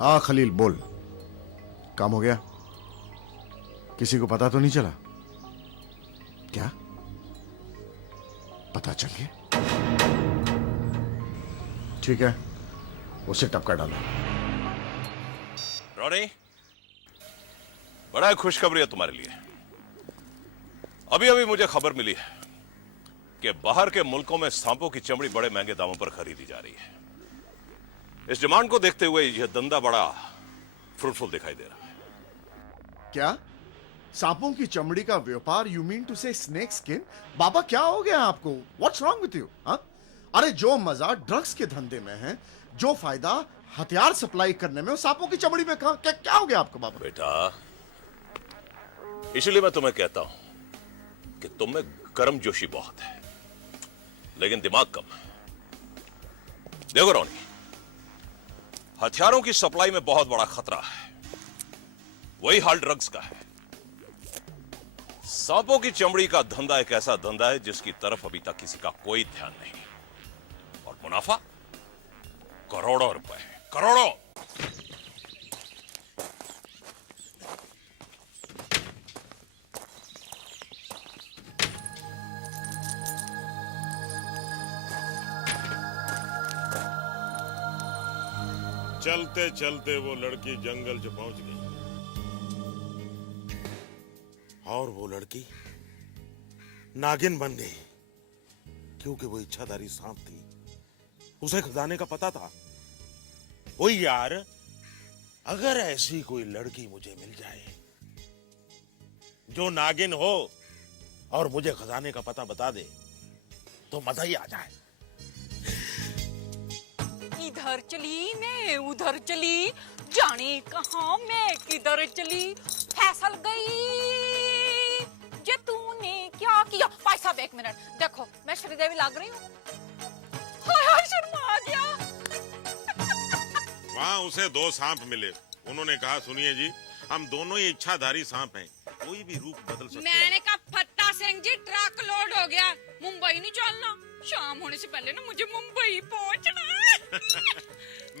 हाँ खलील बोल, काम हो गया? किसी को पता तो नहीं चला? क्या पता चल गया? ठीक है, उसे टपका डालो। रॉनी, बड़ा खुशखबरी है तुम्हारे लिए। अभी अभी मुझे खबर मिली है कि बाहर के मुल्कों में सांपों की चमड़ी बड़े महंगे दामों पर खरीदी जा रही है। इस डिमांड को देखते हुए यह धंधा बड़ा फ्रूटफुल दिखाई दे रहा है। क्या सांपों की चमड़ी का व्यापार? यू मीन टू से स्नेक स्किन? बाबा क्या हो गया आपको? What's wrong with you? अरे जो मजा ड्रग्स के धंधे में है, जो फायदा हथियार सप्लाई करने में, सांपों की चमड़ी में कहां? क्या हो गया आपको बाबा? बेटा, इसलिए मैं तुम्हें कहता हूं कि तुम में गर्मजोशी बहुत है लेकिन दिमाग कम है। देखो रोनी, हथियारों की सप्लाई में बहुत बड़ा खतरा है, वही हाल ड्रग्स का है। सांपों की चमड़ी का धंधा एक ऐसा धंधा है जिसकी तरफ अभी तक किसी का कोई ध्यान नहीं, और मुनाफा करोड़ों रुपए है, करोड़ों। चलते चलते वो लड़की जंगल से पहुंच गई, और वो लड़की नागिन बन गई, क्योंकि वो इच्छाधारी सांप थी। उसे खजाने का पता था। ओ यार, अगर ऐसी कोई लड़की मुझे मिल जाए जो नागिन हो और मुझे खजाने का पता बता दे तो मजा ही आ जाए। इधर चली मैं उधर चली, जाने कहां मैं किधर चली, फैसल गई जे तूने क्या किया। भाई साहब एक मिनट, देखो मैं श्रीदेवी लग रही हूँ। हाय शर्मा आ गया। वहाँ उसे दो सांप मिले। उन्होंने कहा, सुनिए जी, हम दोनों ही इच्छाधारी सांप हैं, कोई भी रूप बदल सकते हैं। मैंने कहा फत्ता सिंह जी, ट्रक लोड हो गया, मुंबई नहीं चलना, शाम होने से पहले ना मुझे मुंबई पहुंचना है।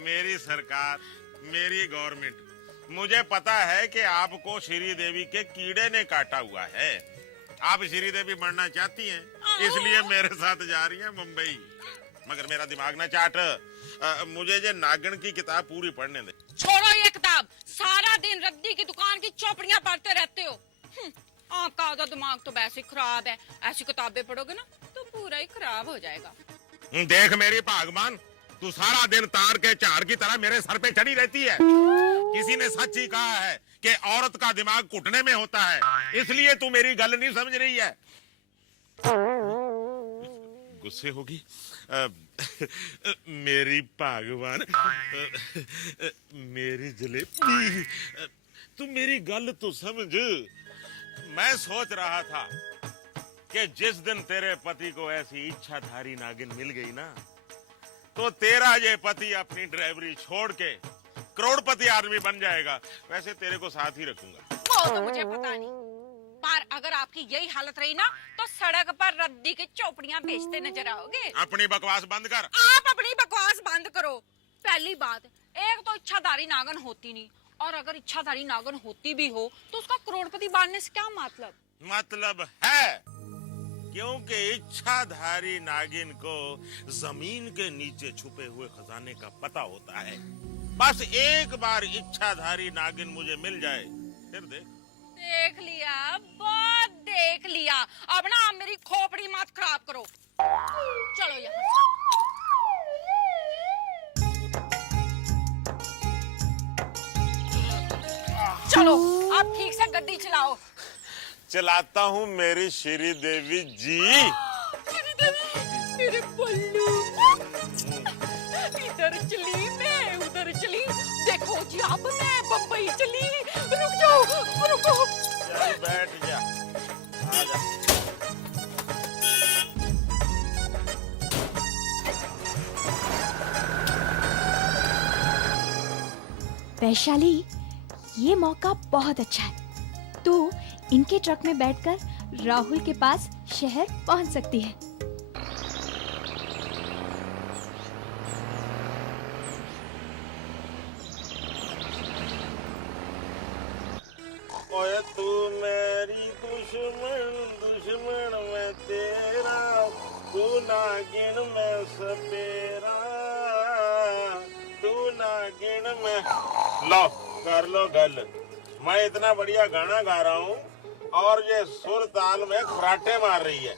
मेरी सरकार, मेरी गवर्नमेंट, मुझे पता है कि आपको श्रीदेवी के कीड़े ने काटा हुआ है। आप श्रीदेवी बनना चाहती हैं, इसलिए मेरे साथ जा रही हैं मुंबई। मगर मेरा दिमाग ना चाट, मुझे ये नागिन की किताब पूरी पढ़ने दे। छोड़ो ये किताब, सारा दिन रद्दी की दुकान की चौपड़ियां पढ़ते रहते हो। आपका तो दिमाग तो वैसे ही खराब है, ऐसी किताबें पढ़ोगे ना तो पूरा ही खराब हो जाएगा। देख मेरी भागवान, तू सारा दिन तार के चार की तरह मेरे सर पे चढ़ी रहती है। किसी ने सच ही कहा है कि औरत का दिमाग घुटने में होता है, इसलिए तू मेरी गल नहीं समझ रही है। गुस्से होगी? मेरी भागवान, मेरी जलेबी, तू मेरी गल तो समझ। मैं सोच रहा था कि जिस दिन तेरे पति को ऐसी इच्छाधारी नागिन मिल गई ना, तो तेरा ये पति अपनी ड्राइवरी छोड़ के करोड़पति आदमी बन जाएगा। वैसे तेरे को साथ ही रखूंगा। वो तो मुझे पता नहीं, पर अगर आपकी यही हालत रही ना तो सड़क पर रद्दी की चौपड़ियां बेचते नजर आओगे। अपनी बकवास बंद कर। आप अपनी बकवास बंद करो। पहली बात, एक तो इच्छाधारी नागिन होती नहीं, और अगर इच्छाधारी नागिन होती भी हो तो उसका करोड़पति बनने से क्या मतलब? मतलब है, क्योंकि इच्छाधारी नागिन को जमीन के नीचे छुपे हुए खजाने का पता होता है। बस एक बार इच्छाधारी नागिन मुझे मिल जाए, फिर देख लिया, बहुत देख लिया। अब ना आप मेरी खोपड़ी मत खराब करो। चलो यहाँ चलो, आप ठीक से गड्डी चलाओ। चलाता हूँ मेरी श्रीदेवी जी। श्रीदेवी, मेरे बल्लू। इधर चली मैं उधर चली, देखो जी अब मैं बम्बई चली। रुक जाओ, रुको। चल बैठ जा, आजा। वैशाली, ये मौका बहुत अच्छा है। तू इनके ट्रक में बैठकर राहुल के पास शहर पहुंच सकती है। ओए तू मेरी दुश्मन दुश्मन मैं तेरा, तू नागिन मैं सपेरा, तू नागिन मैं। लो कर लो गल। मैं इतना बढ़िया गाना गा रहा हूँ और ये सुर ताल में खराटे मार रही है।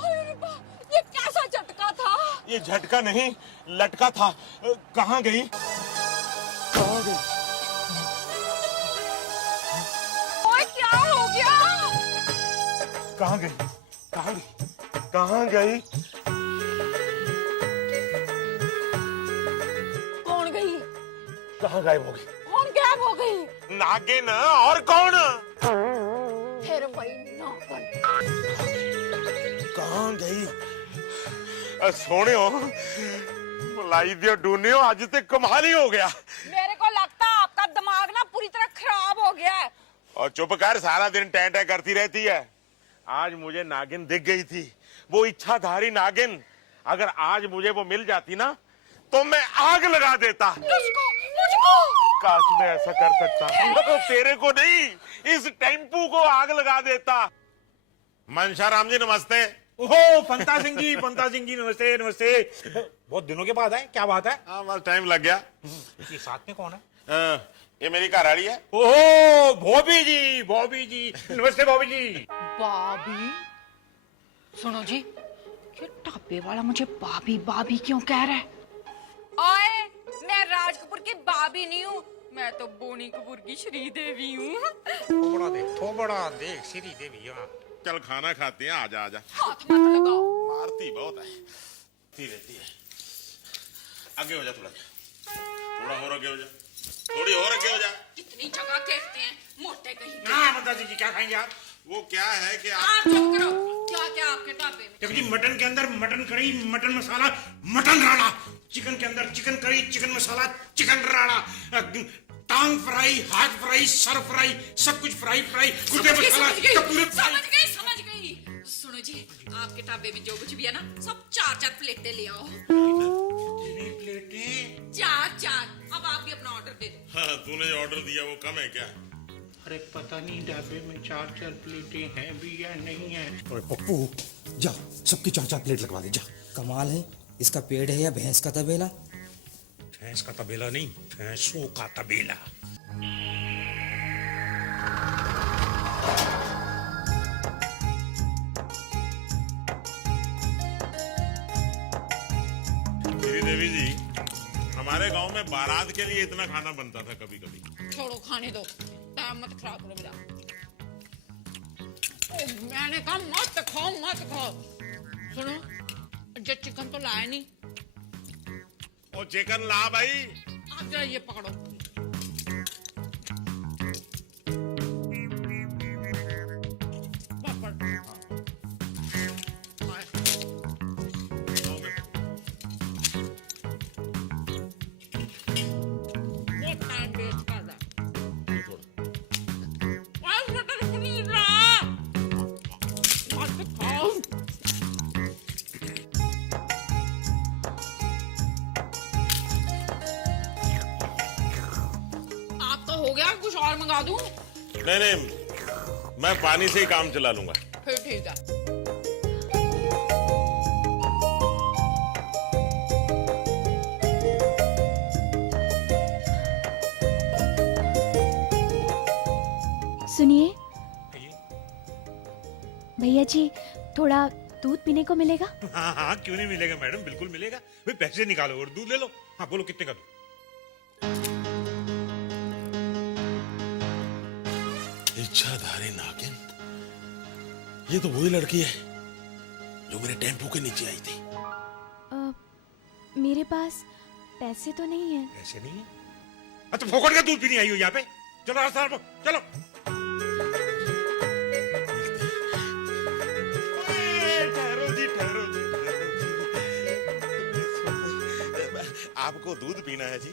अरे बा, ये कैसा झटका था? ये झटका नहीं लटका था। कहाँ गई? ओए क्या हो गया? कहाँ गई? कहाँ गई? कहाँ गई? कौन गई? कहाँ गायब हो गई? कौन गायब हो गई? नागिन और कौन? फिर वही नागिन। कहाँ गई? सोने हो बुलाई दियो डूने हो, आज तक कमाल ही हो गया। मेरे को लगता है आपका दिमाग ना पूरी तरह खराब हो गया है। और चुप कर, सारा दिन टै टै करती रहती है। आज मुझे नागिन दिख गई थी, वो इच्छाधारी नागिन। अगर आज मुझे वो मिल जाती ना तो मैं आग लगा देता। मुझको मुझको काश मैं ऐसा कर सकता तो तेरे को नहीं, इस टेम्पू को आग लगा देता। मनशा राम जी नमस्ते। ओहो पंता सिंह जी नमस्ते नमस्ते। बहुत दिनों के बाद आए, क्या बात है? हाँ बस टाइम लग गया। ये साथ में कौन है? ये मेरी घरवाली है। ओहो बॉबी जी नमस्ते बॉबी जी। बाबी? सुनो जी, ये टापे वाला मुझे बाबी बाबी क्यों कह रहा है? ओए, मैं राज कपूर की बाबी नहीं हूँ, मैं तो बोनी कपूर की श्रीदेवी हूँ। थोबड़ा देख श्री देवी। हाँ चल खाना खाते हैं, आजा आजा। हाथ मत लगाओ। मारती बहुत है, रहती है। आगे हो जा, थोड़ा और आगे हो जा, थोड़ी और आगे हो जा। इतनी जगह कहते हैं मोटे कहीं के। ना पंता सिंह जी क्या खाएंगे आप? वो क्या है कि आप चुप करो। क्या क्या आपके ढाबे में? देखो जी, मटन के अंदर मटन करी, मटन मसाला, मटन राणा। चिकन के अंदर चिकन करी, चिकन मसाला, चिकन राणा। टांग फ्राई, हाथ फ्राई, सर फ्राई, सब कुछ फ्राई कुर्ते मसाला कपूर फ्राई। समझ गई। सुनो जी, आपके ढाबे में जो कुछ भी है ना, सब 4-4 प्लेटें ले आओ। प्लेटें? 4-4। अब आप भी अपना ऑर्डर दे दो। हाँ, तूने जो ऑर्डर दिया वो कम है क्या? अरे पता नहीं ढाबे में 4-4 प्लेटें हैं भी या नहीं है। अरे पप्पू जा, सबकी 4-4 प्लेट लगवा दे जा। कमाल है, इसका पेड़ है या भैंस का तबेला? भैंस का तबेला नहीं, भैंसों का तबेला। देवी जी, हमारे गांव में बारात के लिए इतना खाना बनता था कभी कभी। छोड़ो, खाने दो, टाइम मत खराब करो मेरा। मैंने कहा मत खाओ। सुनो, जो चिकन तो लाया नहीं। और चिकन ला भाई। आप जरा ये पकड़ो। हो गया, कुछ और मंगा दूं? नहीं, मैं पानी से ही काम चला लूंगा। फिर ठीक है। सुनिए भैया जी, थोड़ा दूध पीने को मिलेगा? हाँ क्यों नहीं मिलेगा मैडम, बिल्कुल मिलेगा। भाई पैसे निकालो और दूध ले लो। हाँ बोलो कितने का दूं? इच्छाधारी नागिन, ये तो वही लड़की है जो मेरे टेम्पो के नीचे आई थी। मेरे पास पैसे तो नहीं है। पैसे नहीं है? अच्छा फोकट का दूध भी नहीं आई हो यहाँ पे। चलो रास्ता चलो। ठहरो जी। आपको दूध पीना है जी?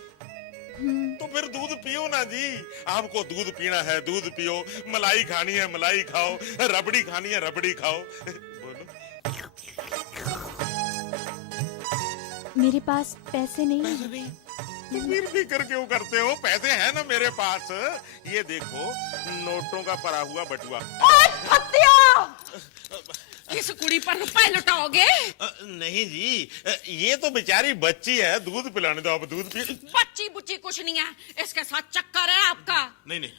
तो फिर दूध पियो ना जी। आपको दूध पीना है, दूध पियो। मलाई खानी है, मलाई खाओ। रबड़ी खानी है, रबड़ी खाओ। बोलो। मेरे पास पैसे नहीं हैं। पैसे नहीं? तो फिर फिक्र क्यों करते हो? पैसे हैं ना मेरे पास। ये देखो, नोटों का पड़ा हुआ बटुआ। ओए फत्तिया, इस कुड़ी पर रुपए लुटाओगे? नहीं जी, ये तो बेचारी बच्ची है, दूध पिलाने दो। आप दूध पी। बच्ची बुच्ची कुछ नहीं है, इसके साथ चक्कर है आपका। नहीं नहीं,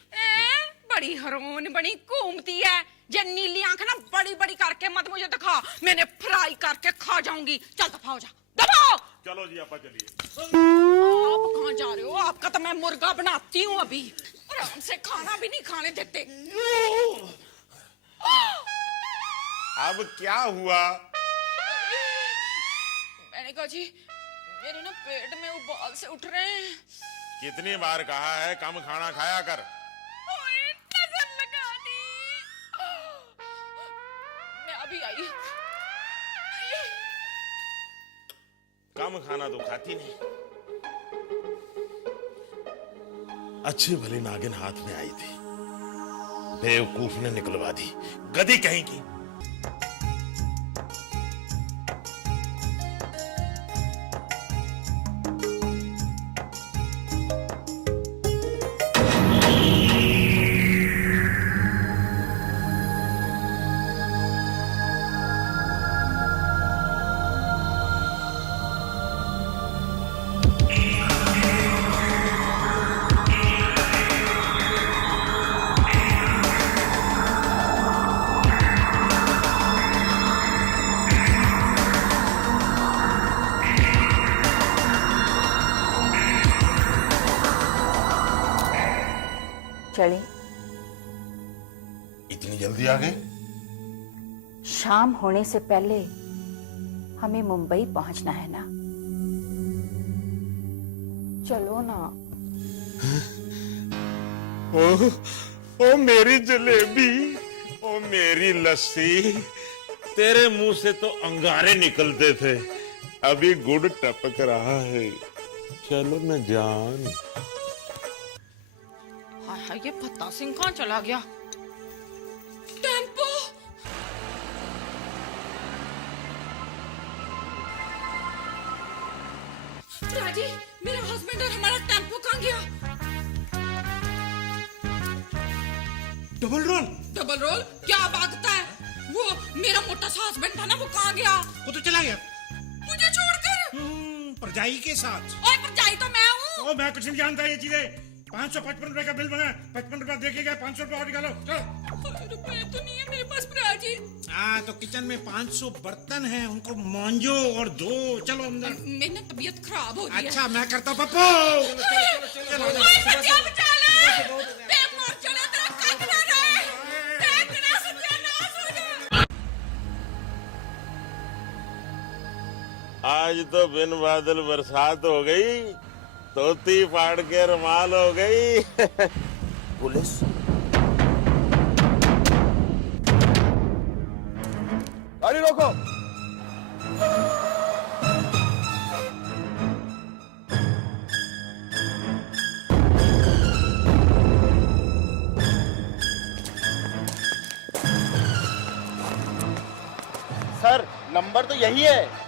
बड़ी हरोन बड़ी घूमती है। जे नीली आंख ना बड़ी बड़ी करके मत मुझे दिखा, मैंने फ्राई करके खा जाऊंगी। चल दफाओ जा, दफाओ। चलो जी आपा चलिए। आप कहाँ जा रहे हो? आपका तो मैं मुर्गा बनाती हूँ अभी। आराम से खाना भी नहीं खाने देते। अब क्या हुआ? मैंने कहा जी, मेरे ना पेट में उबाल से उठ रहे हैं। कितनी बार कहा है कम खाना खाया कर। ओए, नजर लगा दी। मैं अभी आई। कम खाना तो खाती नहीं। अच्छी भली नागिन हाथ में आई थी, बेवकूफ ने निकलवा दी। गधी कहीं की। चले, इतनी जल्दी आ गए? शाम होने से पहले हमें मुंबई पहुंचना है ना। चलो ना। ओ मेरी जलेबी, ओ मेरी लस्सी। तेरे मुंह से तो अंगारे निकलते थे, अभी गुड़ टपक रहा है। चलो न जान। हाय हाय, ये फत्ता सिंह कहाँ चला गया? टेम्पो। राजी, मेरा हस्बैंड और हमारा टेम्पो कहाँ गया? Double role. डबल रोल क्या भागता है? वो मेरा मोटा सा हस्बैंड था ना, वो कहाँ गया? वो तो चला गया मुझे छोड़कर। परजाई के साथ। ओए परजाई तो मैं हूँ। ओ मैं कुछ नहीं जानता ये चीजें। 555 रुपए का बिल बना, 55 रुपए देके गए, 500 रुपए और निकालो। चलो। रुपए तो नहीं है मेरे पास प्राची। हाँ तो किचन में 500 बर्तन हैं, उनको मांजो और धो। चलो अंदर। मेरी ना तबीयत खराब हो रही है। अच्छा मैं करता हूँ पप्पू। चलो ओए बच्चा बचा ले। मैं मर चला, तेरा काट ना रहे। देखना सत्यानाश हो गया। आज तो बिन बादल बरसात हो गई, तोती फाड़ के रुमाल हो गई। पुलिस? गाड़ी रोको। सर, नंबर तो यही है।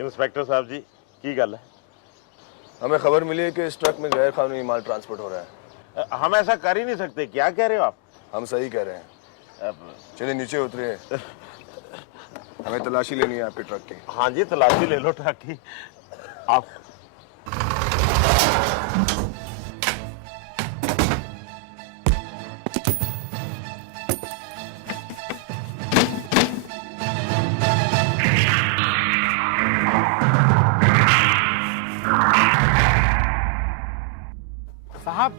इंस्पेक्टर साहब जी, की गल है? हमें खबर मिली है कि इस ट्रक में गैर कानूनी माल ट्रांसपोर्ट हो रहा है। हम ऐसा कर ही नहीं सकते। क्या कह रहे हो आप? हम सही कह रहे हैं। चलिए नीचे उतरिए, हमें तलाशी लेनी है आपके ट्रक की। हाँ जी, तलाशी ले लो ट्रक की। आप साहब,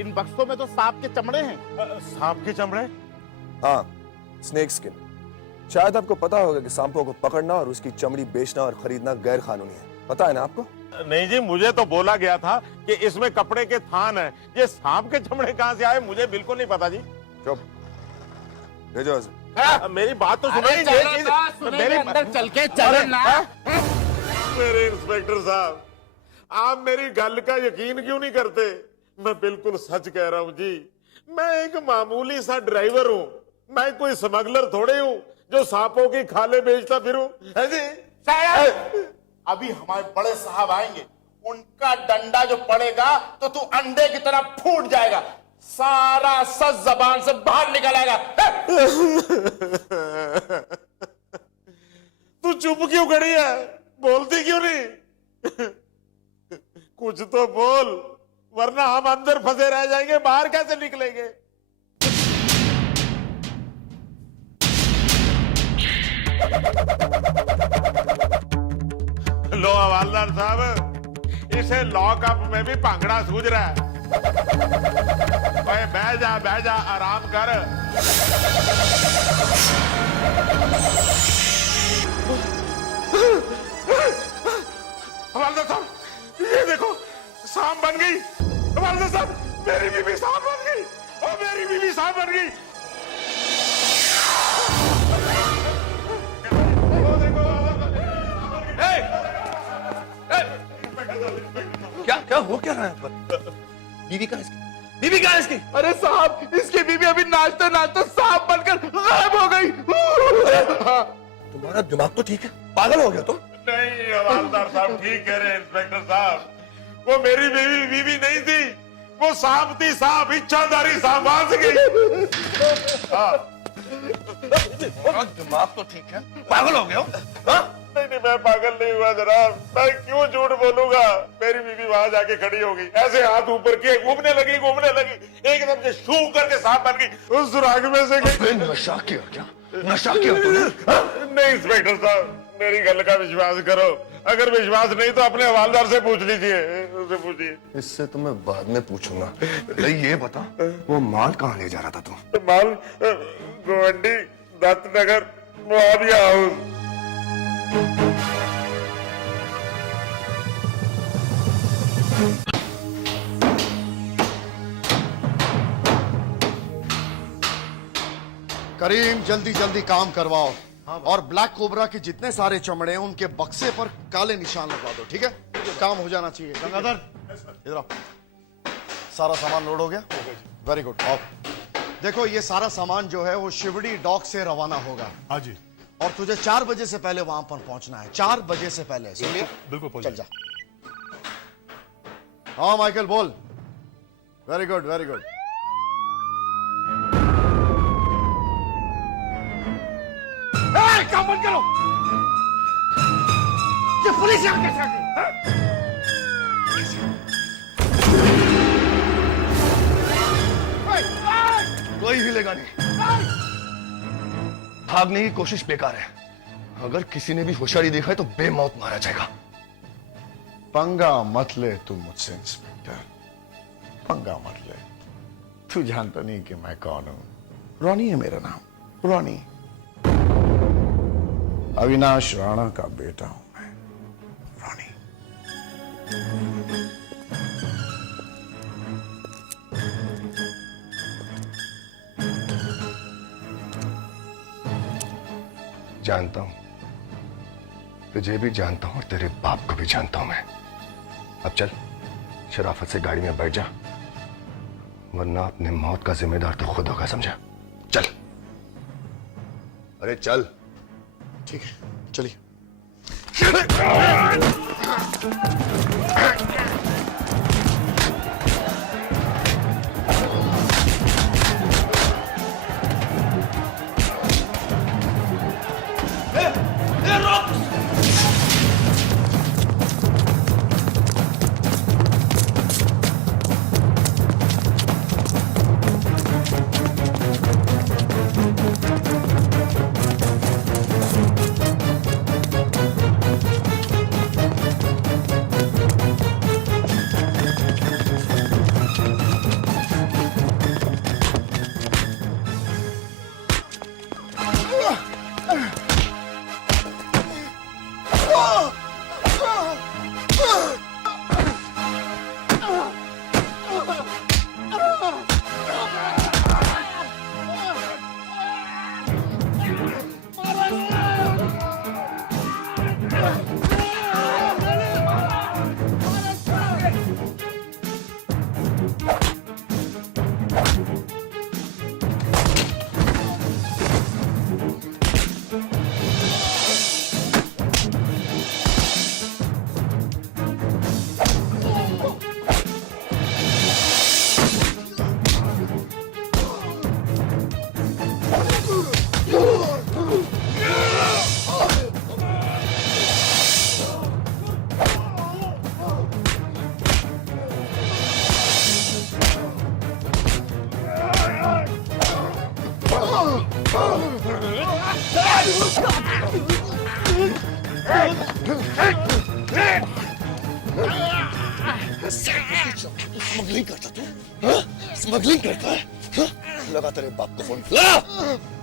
इन बक्सों में तो सांप के चमड़े हैं। सांप के चमड़े? हाँ, स्नेक स्किन। शायद आपको पता होगा कि सांपों को पकड़ना और उसकी चमड़ी बेचना और खरीदना गैर कानूनी है। पता है ना आपको? नहीं जी, मुझे तो बोला गया था कि इसमें कपड़े के थान है। ये सांप के चमड़े कहाँ से आए, मुझे बिल्कुल नहीं पता जी। चुप। भेजो उसे। मेरी बात तो सुनो। मेरे अंदर चल के चलो ना। मेरे इंस्पेक्टर साहब, आप मेरी गल का यकीन क्यों नहीं करते? मैं बिल्कुल सच कह रहा हूं जी। मैं एक मामूली सा ड्राइवर हूं, मैं कोई स्मगलर थोड़े हूं जो सांपों की खाले बेचता फिरूं, है जी? अभी हमारे बड़े साहब आएंगे, उनका डंडा जो पड़ेगा तो तू अंडे की तरह फूट जाएगा, सारा सच जबान से बाहर निकल आएगा। तू चुप क्यों खड़ी है? बोलती क्यों नहीं? कुछ तो बोल, वरना हम अंदर फंसे रह जाएंगे, बाहर कैसे निकलेंगे? लो हवालदार साहब, इसे लॉकअप में भी भांगड़ा सूझ रहा है। ओए बह जा, आराम कर। हवालदार साहब, ये देखो, सांप बन गई। हवालदार साहब, मेरी बीवी सांप बन गई। ओ मेरी बीवी सांप बन गई। क्या हो क्या रहा है पर? बीवी कहाँ है इसकी? बीवी कहाँ है इसकी? अरे साहब, इसकी बीवी अभी नाचते नाचते सांप बनकर गायब हो गई। तुम्हारा दिमाग तो ठीक है, पागल हो गया तुम? नहीं हवालदार साहब, ठीक कह रहे हैं इंस्पेक्टर साहब। वो मेरी बीवी नहीं थी, वो सांप थी, सांप, इच्छाधारी सांप फंस गई। तुम्हारा दिमाग तो ठीक है, पागल हो गया हो? नहीं, मैं पागल नहीं हुआ जनाब। मैं क्यों झूठ बोलूंगा? मेरी बीवी वहां जाके खड़ी हो गई, ऐसे हाथ ऊपर किए, घूमने लगी, एकदम से शू करके सांप बन गई, उस सुराग में से गई। नशा किया क्या? नशा किया तूने? नहीं इंस्पेक्टर साहब, मेरी गल का विश्वास करो। अगर विश्वास नहीं तो अपने हवालदार से पूछ लीजिए, उससे पूछिए। इससे तो मैं बाद में पूछूंगा। पहले ये बता, वो माल कहाँ ले जा रहा था तू? माल गोवंडी, दत्तनगर, मुआविया हाउस। करीम, जल्दी जल्दी काम करवाओ। और ब्लैक कोबरा के जितने सारे चमड़े हैं उनके बक्से पर काले निशान लगवा दो, ठीक है? काम हो जाना चाहिए। गंगाधर, इधर आओ। सारा सामान लोड हो गया? Very good. आओ। देखो, ये सारा सामान जो है वो शिवड़ी डॉक से रवाना होगा। हाँ जी, और तुझे 4 बजे से पहले वहां पर पहुंचना है। 4 बजे से पहले, सुन लिया? बिल्कुल चल जा। हाँ माइकल, बोल। Very good, very good. काम बंद करो। ये पुलिस यहाँ कैसे आ गई? कोई हिलेगा नहीं। भागने की कोशिश बेकार है। अगर किसी ने भी होशियारी देखा है तो बेमौत मारा जाएगा। पंगा मत ले तू मुझसे इंस्पेक्टर, पंगा मत ले। तू जानता नहीं कि मैं कौन हूं। रॉनी है मेरा नाम, रॉनी। अविनाश राणा का बेटा हूं मैं, रॉनी। जानता हूं, तुझे भी जानता हूं और तेरे बाप को भी जानता हूं मैं। अब चल, शराफत से गाड़ी में बैठ जा, वरना अपने मौत का जिम्मेदार तो खुद होगा, समझा? चल। अरे चल। ठीक है, चलिए। स्मगलिंग करता तू? हाँ? स्मगलिंग करता है? हाँ? लगा तेरे बाप को फोन, लगा।